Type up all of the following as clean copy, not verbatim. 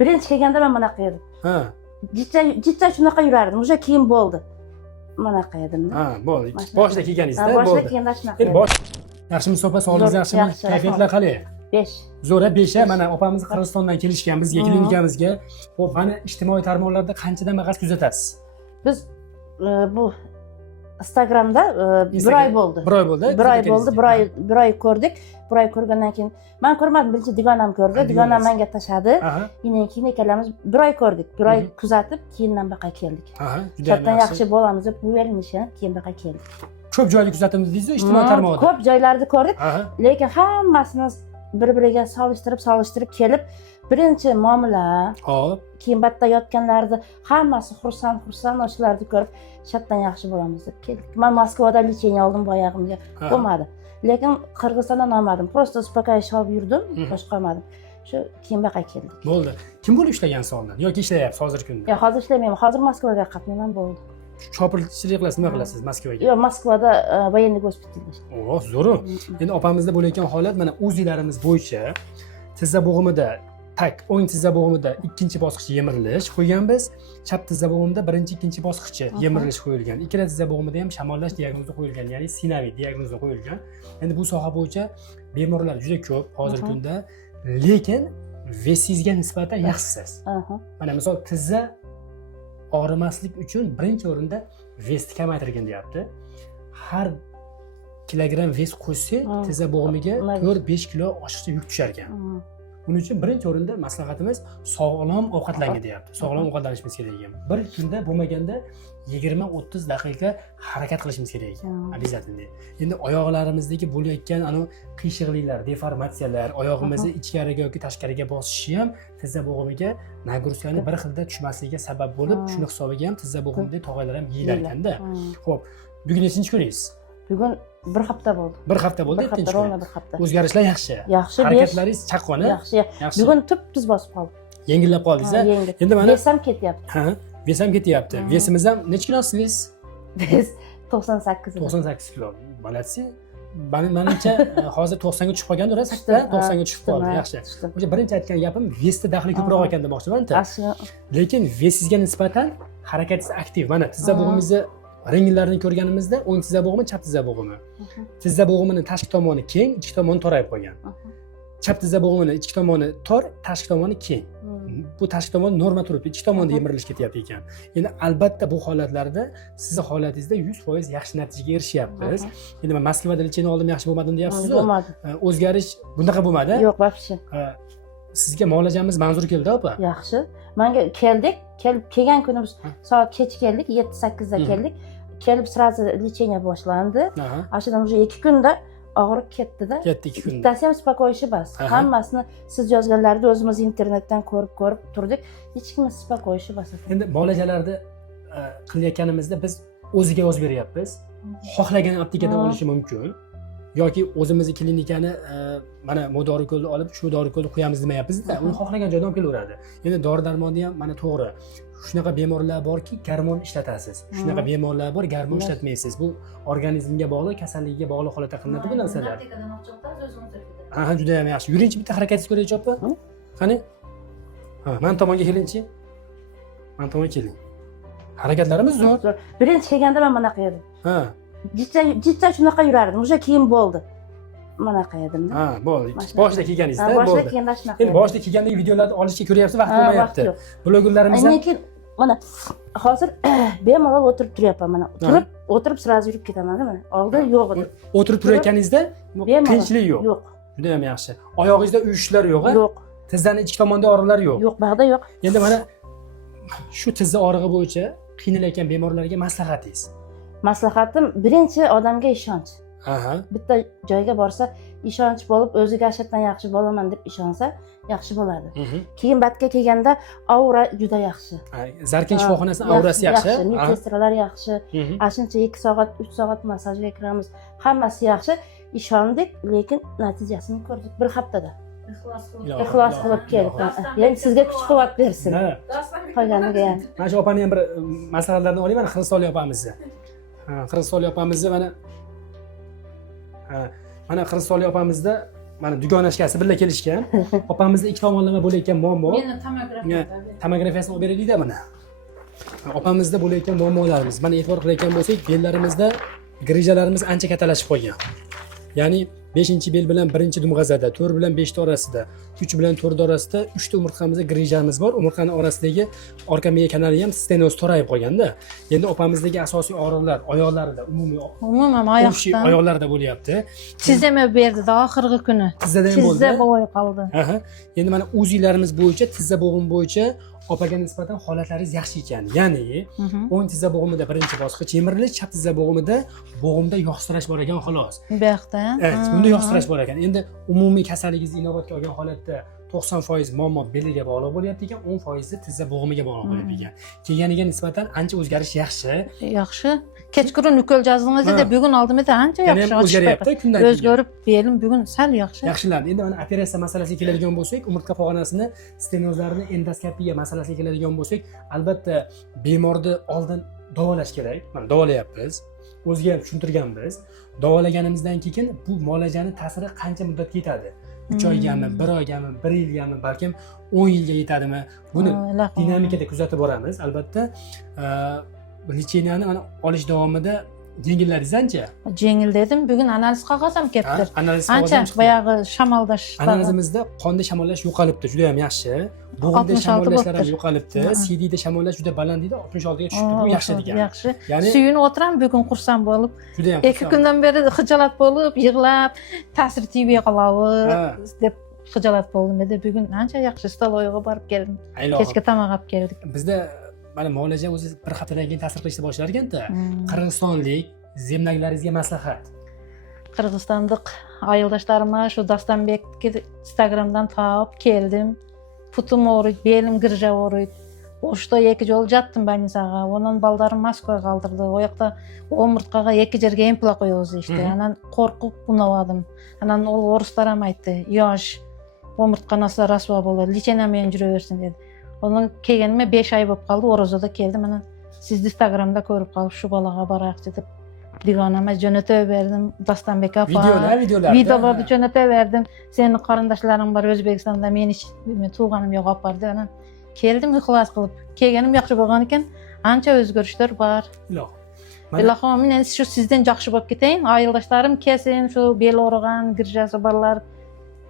Birinchi kelganda men bunaqa edim. Ha. Jitcha shunaqa yurardim. O'sha keyin bo'ldi. Bunaqa edim. Ha, bo'ldi. Boshda kelganingizda bo'ldi. Boshda kelganda shunaqa. Endi bosh yaxshimi so'pa, sog'lig'ingiz yaxshimi? Kayfiyatlar qalay? 5. Zo'ra 5 mana opamiz Qirg'izistondan kelishgan bizga, klinikamizga. Xo'p, mana ijtimoiy tarmoqlarda qanchadan maqas kuzatasiz? Biz bu Instagramda bir oy bo'ldi. Bir oy bo'ldi. Bir oy ko'rdik. Bir oy ko'rgandan keyin men ko'rmadim, birinchi digonam ko'rdi. Digonam menga tashadi. Keyin ikkalamiz bir oy ko'rdik. Bir oy kuzatib, keyindan baqa keldik. Chatdan yaxshi bo'lamiz deb bu verilishgan, keyin baqa keldik. Ko'p joyli kuzatdim dedingiz-ku ijtimoiy tarmoqda. Ko'p joylarda ko'rdik. Lekin hammasini bir-biriga solishtirib kelib, birinchi muomala, hop, keyin batda yotganlarni hammasi xursand o'shalarni ko'rib, chatdan yaxshi bo'lamiz deb keldik. Men Moskvada lecheniya oldim, boyag'imga bo'lmadi. Lekin Qirg'izistondan olmadim. Просто uspokоить olib yurdim, boshqa olmadim. Shu keyin baqa keldik. Bo'ldi. Kim bo'lib ishlagansiz oldin yoki ishlayapsiz hozirgi kunda? Yo'q, hozir ishlaymayman. Hozir Moskvaga qatnayman, bo'ldi. Shopirchilik qilasiz, nima qilasiz Moskvaga? Yo'q, Moskvada военный gospitalda ishlayman. Oh, zo'r. Endi opamizda bo'layotgan holat mana o'zinglarimiz bo'yicha tizza bo'g'imida o'ng tizza bo'g'imida ikkinchi bosqichi yemirilish qo'yganmiz. Chap tizza bo'g'imida birinchi, ikkinchi bosqichi yemirilish qo'yilgan. Ikkala tizza bo'g'imida ham shamollash diagnozi qo'yilgan, ya'ni sinaviy diagnozi qo'yilgan. Endi bu soha bo'yicha bemorlar juda ko'p hozirgi kunda, lekin vesingizga nisbatan yaxshisiz. Mana misol tizza og'rimaslik uchun birinchi o'rinda vesni kamaytirgin deyapti. Har kilogramm ves qo'shsa, tizza bo'g'imiga 4-5 kilo oshiqcha yuk tushar ekan. Buning uchun birinchi o'rinda maslahatimiz sog'lom ovqatlangin deyapti. Sog'lom ovqatlanishimiz kerak ekan. Bir kunda bo'lmaganda 20-30 daqiqa harakat qilishimiz kerak ekan. Обязательно. Endi oyoqlarimizdagi bo'layotgan ana qiyshiqliklar, deformatsiyalar, oyog'imizni ichkariga yoki tashqariga bosishi ham tizza bo'g'imiga nagruskani bir xilda tushmasligiga sabab bo'lib, shuni hisobiga ham tizza bo'g'imidagi tog'alar ham yeyilar ekanda. Xo'p, bugun nechinchi kuningiz? Bugun bir hafta bo'ldi. Bir hafta bo'ldi, ikkinchi kun. Bir hafta. O'zgarishlar yaxshi. Yaxshi. Harakatlaringiz chaqqon, Yaxshi. Bugun tuz bosib qoldi. Yengillab qoldingiz-a? Endi mana vesam ketyapti. Ha, vesam ketyapti. Vesimiz ham necha kilosiz? Biz 98. 98 kilo. Молодцы. Menimcha hozir 90 ga tushib qolganda, 90 ga tushib qoldi. Yaxshi. O'sha birinchi aytgan gapim vesda daxli ko'proq ekan demoqchiman-da. Lekin vesingizga nisbatan harakatingiz aktiv. Mana tizza bo'g'imizni ranglarini ko'rganimizda o'ng tizza bo'g'imi, chap tizza bo'g'imi. Tizza bo'g'imining tashqi tomoni keng, ichki tomoni torayib qolgan. Chap tizza bo'g'imining ichki tomoni tor, tashqi tomoni keng. Bu tashqi tomon norma turib, ichki tomonda yemirilish ketyapti ekan. Endi albatta bu holatlarda sizning holatingizda 100% yaxshi natijaga erishyapmiz. Endi men Moskvada lecheniya oldim, yaxshi bo'lmadim deyapsiz-ku. Bo'lmadi. O'zgarish bunaqa bo'lmadi? Yo'q, вообще. Sizga muolajamiz manzur keldi, opa? Yaxshi. Menga kelgan kunimiz soat kech keldik, 7-8 da keldik. Kelib sразу lecheniya boshlandi. Ashidan уже 2 kunda og'riq ketdi-da. Ketdi 2 kunda. Bittasi ham spokойshi bas. Hammasini siz yozganlarni o'zimiz internetdan ko'rib turdik. Hech kim spokойshi bas. Endi muolajalarni qilayotganimizda biz o'ziga o'z beryapmiz. Xohlagan aptekadan olishi mumkin. Yoki o'zimizni klinikani mana bu dorikolni olib, shu dorikolni qo'yamiz demayapmiz-da. Uni xohlagan joydan olib kelaveradi. Endi dori-darmonni ham mana to'g'ri. Shunaqa bemorlar borki, gormon ishlatasiz. Shunaqa bemorlar bor, gormon ishlatmaysiz. Bu organizmga bog'liq, kasalligiga bog'liq holatda qilinadi bu narsalar. Ha, juda ham yaxshi. Yuringchi, bitta harakatingiz ko'raychi, opa. Qani? Ha, men tomonga kelingchi. Men tomonga keling. Harakatlarimiz zo'r. Birinchi kelganda men bunaqa edim. Ha. Jitcha shunaqa yurardim. O'sha keyin bo'ldi. Bunaqa edim. Ha, bo'ldi. Boshda kelganingizda bo'ldi. Boshda kelganda shunaqa. Endi boshda kelgandagi videolarni olishga ko'ryapsiz, vaqt bo'lmayapti. Blogerlarimiz ham lekin mana hozir bemalol o'tirib turyapman mana. O'tirib sразу yurib ketaman-da mana. Oldin yo'q edi. O'tirib turayotganingizda qiyinchilik yo'q. Yo'q. Juda ham yaxshi. Oyog'ingizda uyushishlar yo'q-a? Yo'q. Tizzani ichki tomonda og'riqlar yo'q. Yo'q, bag'da yo'q. Endi mana shu tizza og'rig'i bo'yicha qiynalayotgan bemorlarga maslahatingiz? Maslahatim birinchi odamga ishonch. Aha. Bitta joyga borsa, ishonch bo'lib, o'ziga ashaddan yaxshi bo'laman deb ishonsa, yaxshi bo'ladi. Keyin batga kelganda aura juda yaxshi. Zarkin shifoxonasining aurasi yaxshi. Medsestralar yaxshi. Ashuncha 2 soat, 3 soat massajga kiramiz. Hammasi yaxshi. Ishondik, lekin natijasini ko'rdik bir haftada. Ixlos qilib keldik. Endi sizga kuch-quvvat bersin. Qolganiga ham. Mana shu opani ham bir maslahatlarni olayman, Qirg'izistonlik opamizni. Qirg'izistonlik opamizni mana Qirg'izistonlik opamizda mana dugonashkasi birga kelishgan. Opamizda ikki tomonlama bo'layotgan muammo. Meni Tomografiyasini olib beraylik-da mana. Opamizda bo'layotgan muammolarimiz. Mana e'tibor qilayotgan bo'lsak, bellarimizda grijalarimiz ancha kattalashib qolgan. Ya'ni 5-bel bilan 1-dumg'azada, 4 bilan 5 orasida, 3 bilan 4 orasida 3 ta umurtqamizda grijamiz bor. Umurtqaning orasidagi orqa miya kanali ham stenoz torayib qolganda. Endi opamizdagi asosiy og'riqlar oyoqlarida, umuman oyoqlarida bo'lyapti. Tizza berdi-da oxirgi kuni. Tizzada ham bo'ldi. Tizza bo'yi qoldi. Endi mana UZIlarimiz bo'yicha, tizza bo'g'im bo'yicha opaga nisbatan holatlaringiz yaxshi ekan. Ya'ni o'ng tizza bo'g'imida birinchi bosqich yemirilish, chap tizza bo'g'imida yog'sirash bor ekan xolos. Bu yoqda. Bunda yog'sirash bor ekan. Endi umumiy kasalligingizni inobatga olgan holatda 90% muammo beliga bog'liq bo'lyapti ekan, 10% tizza bo'g'imiga bog'liq bo'lyapti ekan. Kelganiga nisbatan ancha o'zgarish yaxshi. Yaxshi. Kechqurun ukol jazdingizda bugun oldimda ancha yaxshi o'zgaryapti kundan kunga. O'zgarib belim bugun sal yaxshi. Yaxshilandi. Endi mana operatsiya masalasiga keladigan bo'lsak, umurtqa pog'onasini, stenozlarini endoskopiya masalasiga keladigan bo'lsak, albatta bemorni oldin davolash kerak. Mana davolayapmiz. O'ziga ham tushuntirganmiz. Davolaganimizdan keyin bu muolajani ta'siri qancha muddatga yetadi? 3 oygami, 1 oygami, 1 yilgami, balkim 10 yilga yetadimi? Buni dinamikada kuzatib boramiz. Albatta, lecheniani mana olish davomida yengillaringiz ancha? Yengil dedim. Bugun analiz qog'oz ham ketdi. Analiz qog'oz ham ancha boyag'i shamollash. Analizimizda qonda shamollash yo'qolibdi, juda ham yaxshi. Bo'g'imda shamollashlar ham yo'qolibdi. CDda shamollash juda baland edi, 66 ga tushdi. Bu yaxshi degan. Yaxshi. Suyun o'tiram bugun xursand bo'lib. Juda ham. 2 kundan beri xijolat bo'lib, yig'lab, ta'sir tegmay qolavi deb xijolat bo'ldim edi. Bugun ancha yaxshi stoloyga borib keldim. Kechga tomoq olib keldik. Bizda mana muolaja o'zi bir haftadan keyin ta'sir qilishni boshlar ekan-da. Qirg'izistonlik zemnaklaringizga maslahat. Qirg'izistonlik ayoldoshlarima shu Dostonbekni Instagramdan topib keldim. Putum o'rib, belim girja o'rib. O'shda 2 yo'l jatdim больницаga. Onun baldarim Moskvaga qoldirdi. O yoqda umurtqaga 2 yerga implant qo'ydi işte. Anan qo'rqib bunavadim. Anan ol o'rislar ham aytdi, "Yosh umurtqanasi rasvo bo'ladi, lecheniyamen yuraversin" dedi. Onun kelganime 5 oy bo'lib qoldi. Orozada keldim. Mana sizni Instagramda ko'rib qolib shu balaga boraqchi deb digonama jo'natib berdim. Dostonbek opa. Videolarni jo'natib berdim. Sening qarindoshlaring bor O'zbekistonda, men tug'anim yo'q olib bordi. Ana keldim ixlos qilib. Kelganim yaxshi bo'lgan ekan, ancha o'zgarishlar bor. Ilohim, men endi shu sizdan yaxshi bo'lib ketayin. Ayildoshlarim kelsin, shu bel o'rg'an, girjasi borlar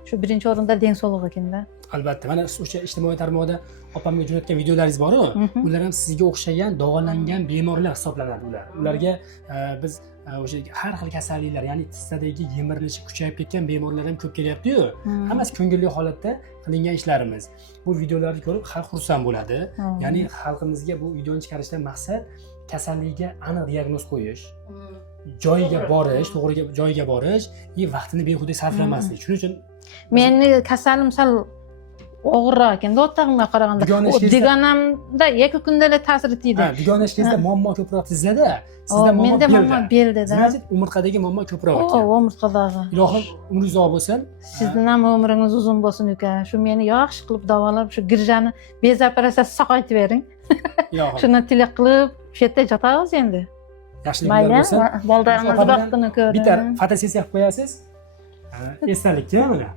shu birinchi o'rinda deng sog'liq ekanda. Albatta, mana o'sha ijtimoiy tarmoqda opamga jo'natgan videolaringiz bor-ku, ular ham sizga o'xshagan davolangan bemorlar hisoblanadi ular. Ularga biz o'sha har xil kasalliklar, ya'ni tizzadagi yemirilishi kuchayib ketgan bemorlar ham ko'p kelyapti-yu. Hammasi ko'ngilli holatda qilingan ishlarimiz. Bu videolarni ko'rib xalq xursand bo'ladi. Ya'ni xalqimizga bu videoni chiqarishdan maqsad kasallikka aniq diagnoz qo'yish, joyiga borish, to'g'ri joyiga borish va vaqtini behuda sarflamaslik. Shuning uchun meni kasalim sal og'irroq ekanda, o'tag'imga qaraganda. Digonamda 2 kunda ta'sir etdi. Dugonashingizda muammo ko'proq tizzada, sizda muammo belda. Menda muammo belda. Значит, umurtqadagi muammo ko'proq ekan. Umurtqadagi. Ilohim umringiz uzoq bo'lsin. Sizning ham umringiz uzun bo'lsin uka. Shu meni yaxshi qilib davolab, shu girjani bez operatsiyasi saqaytib bering. Ilohim. Shuni tilak qilib, shu yerda yotamiz endi. Yaxshiliklar bo'lsin. Boldaringiz vaqtini ko'ring. Bitta fotosessiya qilib qo'yasiz. Esdalikka mana.